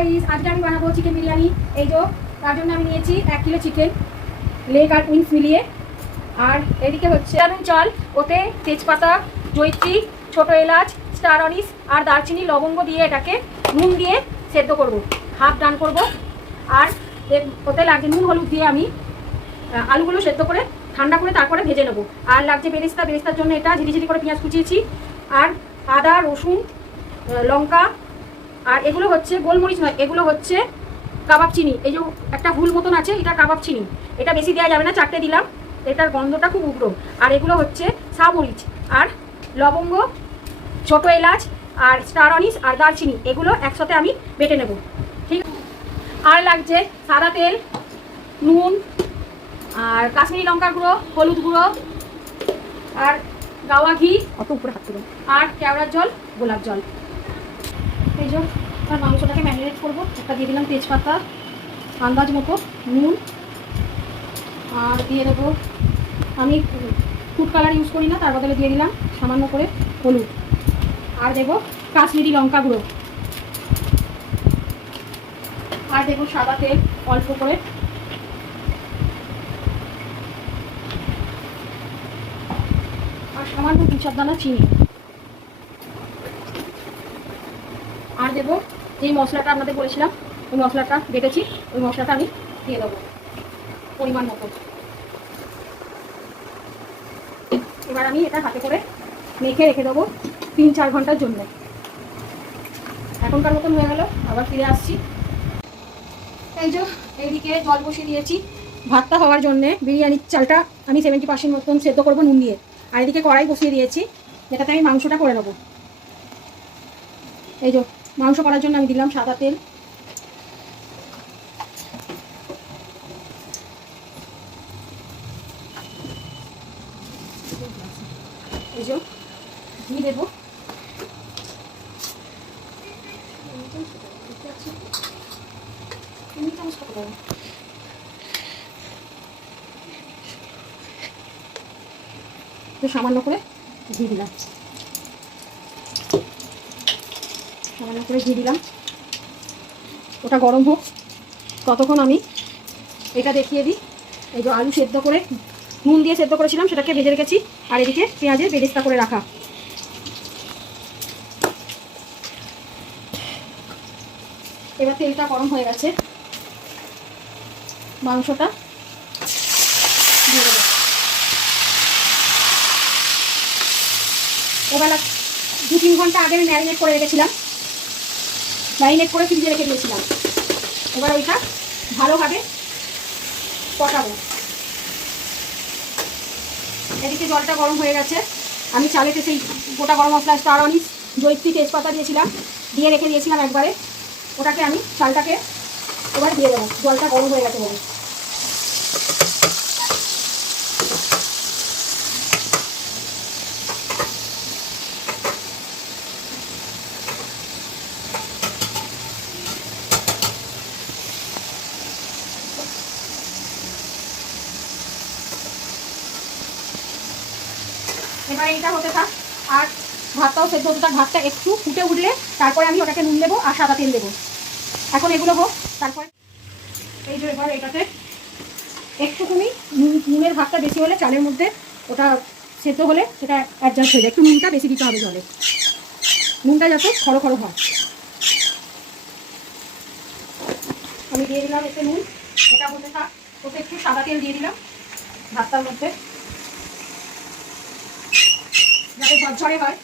Guys, আজকে আমি বানাবো চিকেন বিরিয়ানি। এই যে তার জন্য আমি নিয়েছি 1 কিলো চিকেন, লেগ আর উইংস মিলিয়ে। আর এদিকে হচ্ছে নুন চাল, ওতে তেজপাতা, জয়িত্রী, ছোট এলাচ, স্টার অনিস আর দারচিনি লবঙ্গ দিয়ে এটাকে নুন দিয়ে সেদ্ধ করব, হাফ ডান করব। আর ওতে লাগছে নুন হলুদ দিয়ে আমি আলুগুলো সেদ্ধ করে ঠান্ডা করে তারপরে ভেজে নেবো। আর লাগছে বেরেস্তা, বেরেস্তার জন্য এটা ঝিরিঝিরি করে পেঁয়াজ কুচিয়েছি, আর আদা, রসুন, লঙ্কা। আর এগুলো হচ্ছে গোলমরিচ নয়, এগুলো হচ্ছে কাবাব চিনি। এই যে একটা হুল মতন আছে, এটা কাবাব চিনি। এটা বেশি দেওয়া যাবে না, 4টে দিলাম, এটার গন্ধটা খুব উগ্র। আর এগুলো হচ্ছে সামরিচ আর লবঙ্গ, ছোট এলাচ আর স্টার অনিস আর দারচিনি, এগুলো একসাথে আমি বেটে নেব, ঠিক। আর লাগছে সাদা তেল, নুন আর কাশ্মীরি লঙ্কার গুঁড়ো, হলুদ গুঁড়ো আর গাওয়া ঘি, অত উপরে হাত তুলো, আর কেওড়ার জল, গোলাপ জল। এই যে আর মাংসটাকে ম্যারিনেট করবো। একটা দিয়ে দিলাম তেজপাতা, আন্দাজ মতো নুন, আর দিয়ে দেবো আমি ফুড কালার ইউজ করি না, তার বদলে দিয়ে দিলাম সামান্য করে হলুদ। আর দেবো কাশ্মীরি লঙ্কা গুঁড়ো, আর দেবো সাদা তেল অল্প করে, আর সামান্য 2-4 দানা চিনি। আর দেবো যেই মশলাটা আপনাদের বলেছিলাম, ওই মশলাটা বেটেছি, ওই মশলাটা আমি দিয়ে দেবো পরিমাণ মতো। এবার আমি এটা হাতে করে মেখে রেখে দেবো 3-4 ঘন্টার জন্য। এখনকার মতন হয়ে গেল, আবার ফিরে আসছি। এই যে এইদিকে জল বসিয়ে দিয়েছি ভাতটা হওয়ার জন্যে। বিরিয়ানির চালটা আমি 70% মতন সেদ্ধ করবো নুন দিয়ে। আর এদিকে কড়াই বসিয়ে দিয়েছি, যেটাতে আমি মাংসটা করে নেবো। এই যে মাংস করার জন্য আমি দিলাম সাদা তেল, এই যে ঘি দেবো, সামান্য করে ঘি দিলাম, সামান্য করে ঘি দিলাম। ওটা গরম হোক, ততক্ষণ আমি এটা দেখিয়ে দিই। এই যে আলু সেদ্ধ করে নুন দিয়ে সেদ্ধ করেছিলাম, সেটাকে ভেজে রেখেছি। আর এদিকে পেঁয়াজের বেরেস্তা করে রাখা। এবার তেলটা গরম হয়ে গেছে, মাংসটা দিয়ে দেবো। ওবেলা 2-3 ঘন্টা আগে আমি ম্যারিনেট করে রেখেছিলাম, ম্যারিনেট করে ফ্রিজে রেখে দিয়েছিলাম। এবার ওইটা ভালোভাবে কষাবো। এদিকে জলটা গরম হয়ে গেছে, আমি চালেতে সেই গোটা গরম মশলা, স্টার অনিস, জয়িত্রী, তেজপাতা দিয়েছিলাম, দিয়ে রেখে দিয়েছিলাম একবারে। ওটাকে আমি চালটাকে এবার দিয়ে দেবো, জলটা গরম হয়ে গেছে বলে। এবার এইটা হতে থাক, আর ভাতটাও সেদ্ধ হতে থাক। ভাতটা একটু ফুটে উঠলে তারপরে আমি ওটাকে নুন দেবো আর সাদা তেল দেবো। এখন এগুলো হোক, তারপরে এই যে এবার এটাতে একটুখানি নুনের ভাতটা বেশি হলে চালের মধ্যে ওটা সেদ্ধ হলে সেটা অ্যাডজাস্ট হয়ে যায়। একটু নুনটা বেশি দিতে হবে জলে, নুনটা যাতে খড়ো খড়ো হয়। আমি দিয়ে দিলাম এতে নুন, এটা হতে থাক। ওতে একটু সাদা তেল দিয়ে দিলাম ভাতটার মধ্যে, যাতে ঝরঝরে হয়।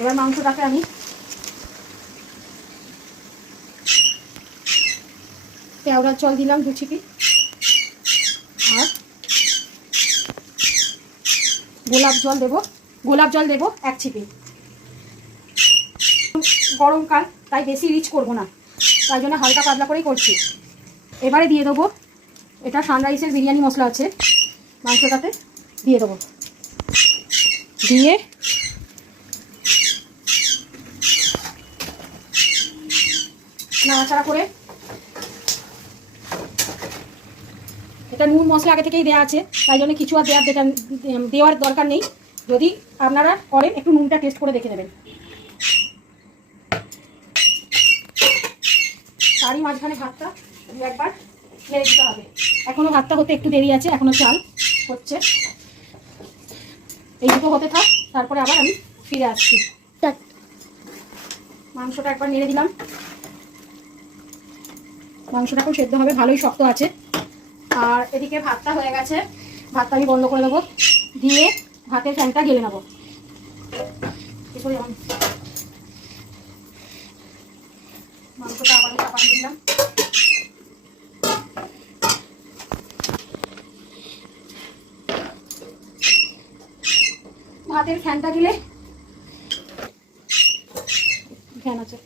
এবার মাংসটাকে আমি কেওড়ার জল দিলাম 2 ছিপি, আর গোলাপ জল দেবো 1 ছিপি। গরমকাল, তাই বেশি রিচ করবো না, তাই জন্য হালকা পাতলা করেই করছি। এবারে দিয়ে দেবো, এটা সানরাইসের বিরিয়ানি মশলা আছে, মাংসটাতে দিয়ে দেবো, দিয়ে নাড়াচাড়া করে। এটা নুন মশলা আগে থেকেই দেওয়া আছে, তাই জন্য কিছু আর দেওয়ার দরকার নেই। যদি আপনারা করেন একটু নুনটা টেস্ট করে দেখে নেবেন। তারই মাঝখানে ভাতটা একবার নেড়ে দিতে হবে। এখনো ভাতটা হতে একটু দেরি আছে, এখনো চাল হচ্ছে। এই দুটো হতে থাক, তারপরে আবার আমি ফিরে আসছি। মাংসটা একবার নেড়ে দিলাম। মাংসটা খুব সেদ্ধ হবে, ভালোই শক্ত আছে। আর এদিকে ভাতটা হয়ে গেছে, ভাতটা আমি বন্ধ করে দেবো, দিয়ে ভাতের ফ্যানটা গেলে নেবো। মাংসটা আবার চাপা দিয়ে দিলাম। ভাতের ফ্যানটা দিলে ফ্যান আছে,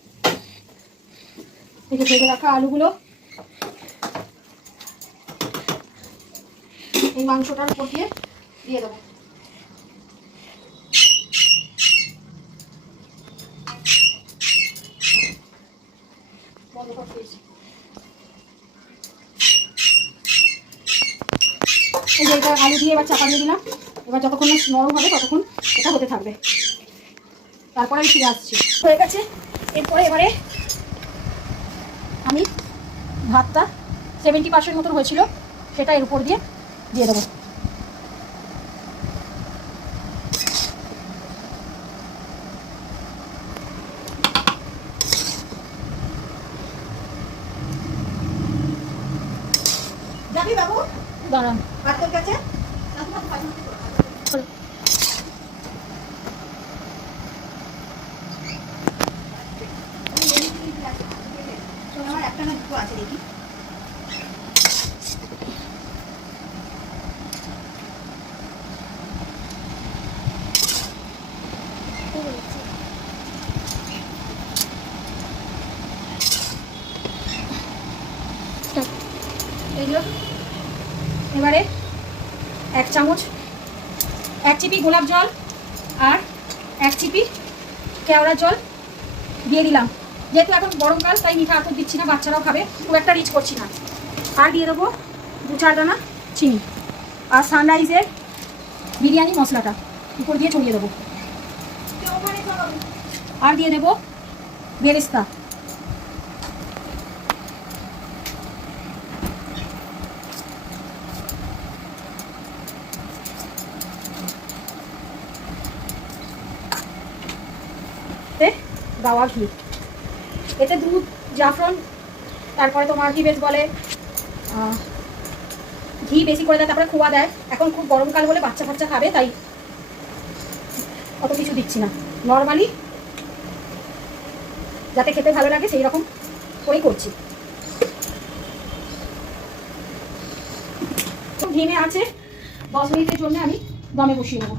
থেকে ভেজে রাখা আলুগুলো এই মাংসটার উপর দিয়ে দেবো। বন্ধ করে দিয়েছি। এই যে এটা আলু দিয়ে এবার চাপা দিয়ে দিলাম। এবার যতক্ষণ না নরম হবে ততক্ষণ এটা হতে থাকবে, তারপরে আমি ফিরে আসছি। হয়ে গেছে। এরপরে এবারে আমি ভাতটা 70% মতন হয়েছিল, সেটা এর উপর দিয়ে দেবো। বাবু দাঁড়ান, ভাতের কাছে আমার একটা না দুটো আছে দেখি। এইগুলো এবারে 1 চামচ 1 চিপি গোলাপ জল আর 1 চিপি কেওড়া জল দিয়ে দিলাম। যেহেতু এখন গরমকাল তাই মিঠা আতর দিচ্ছি না, বাচ্চারাও খাবে, খুব একটা রিচ করছি না। আর দিয়ে দেবো 2-4 দানা চিনি, আর সানরাইজের বিরিয়ানি মশলাটা উপর দিয়ে ছড়িয়ে দেবো। আর দিয়ে দেবো বেরেস্তা। গাওয়া ঘি, এতে দুধ, জাফরান, তারপরে তোমার কি বেশ বলে ঘি বেশি করে দেয়, তারপরে খোয়া দেয়। এখন খুব গরমকাল বলে বাচ্চা ফাচ্চা খাবে, তাই অত কিছু দিচ্ছি না। নর্মালি যাতে খেতে ভালো লাগে সেই রকম করেই করছি। ধিমে আছে 10 মিনিটের জন্য আমি দমে বসিয়ে দেবো।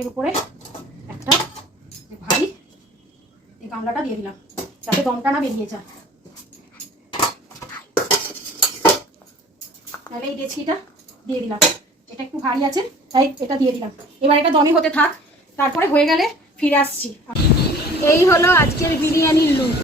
এর উপরে একটা ভারী এই গামলাটা দিয়ে দিলাম, যাতে দমটা না বেরিয়ে যায়। তাহলে এই ডেচকিটা দিয়ে দিলাম, এটা একটু ভারী আছে তাই এটা দিয়ে দিলাম। এবার এটা দমে হতে থাক, তারপরে হয়ে গেলে ফিরে আসছি। এই হলো আজকের বিরিয়ানির লুক।